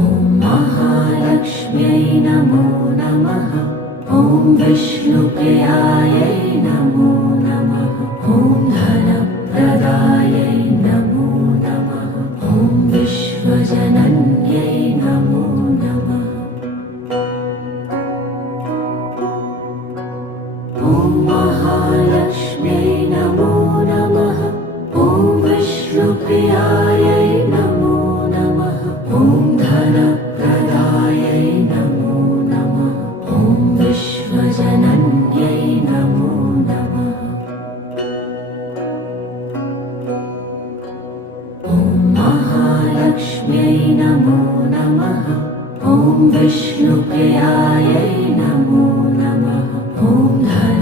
ॐ महालक्ष्म्यै नमो नमः। ॐ विष्णुप्रियायै नमो नमः। ॐ धनप्रदायै नमो नमः। ॐ विश्वजनन्यै नमो नमः। ॐ महालक्ष्म्यै नमो नमः। ॐ विष्णुप्रियायै नमो नमः। ॐ धनप्रदायै नमो नमः। ॐ विश्वजनन्यै नमो नमः। ॐ महालक्ष्म्यै नमो नमः। ॐ विष्णुप्रियायै नमो नमः। ॐ धन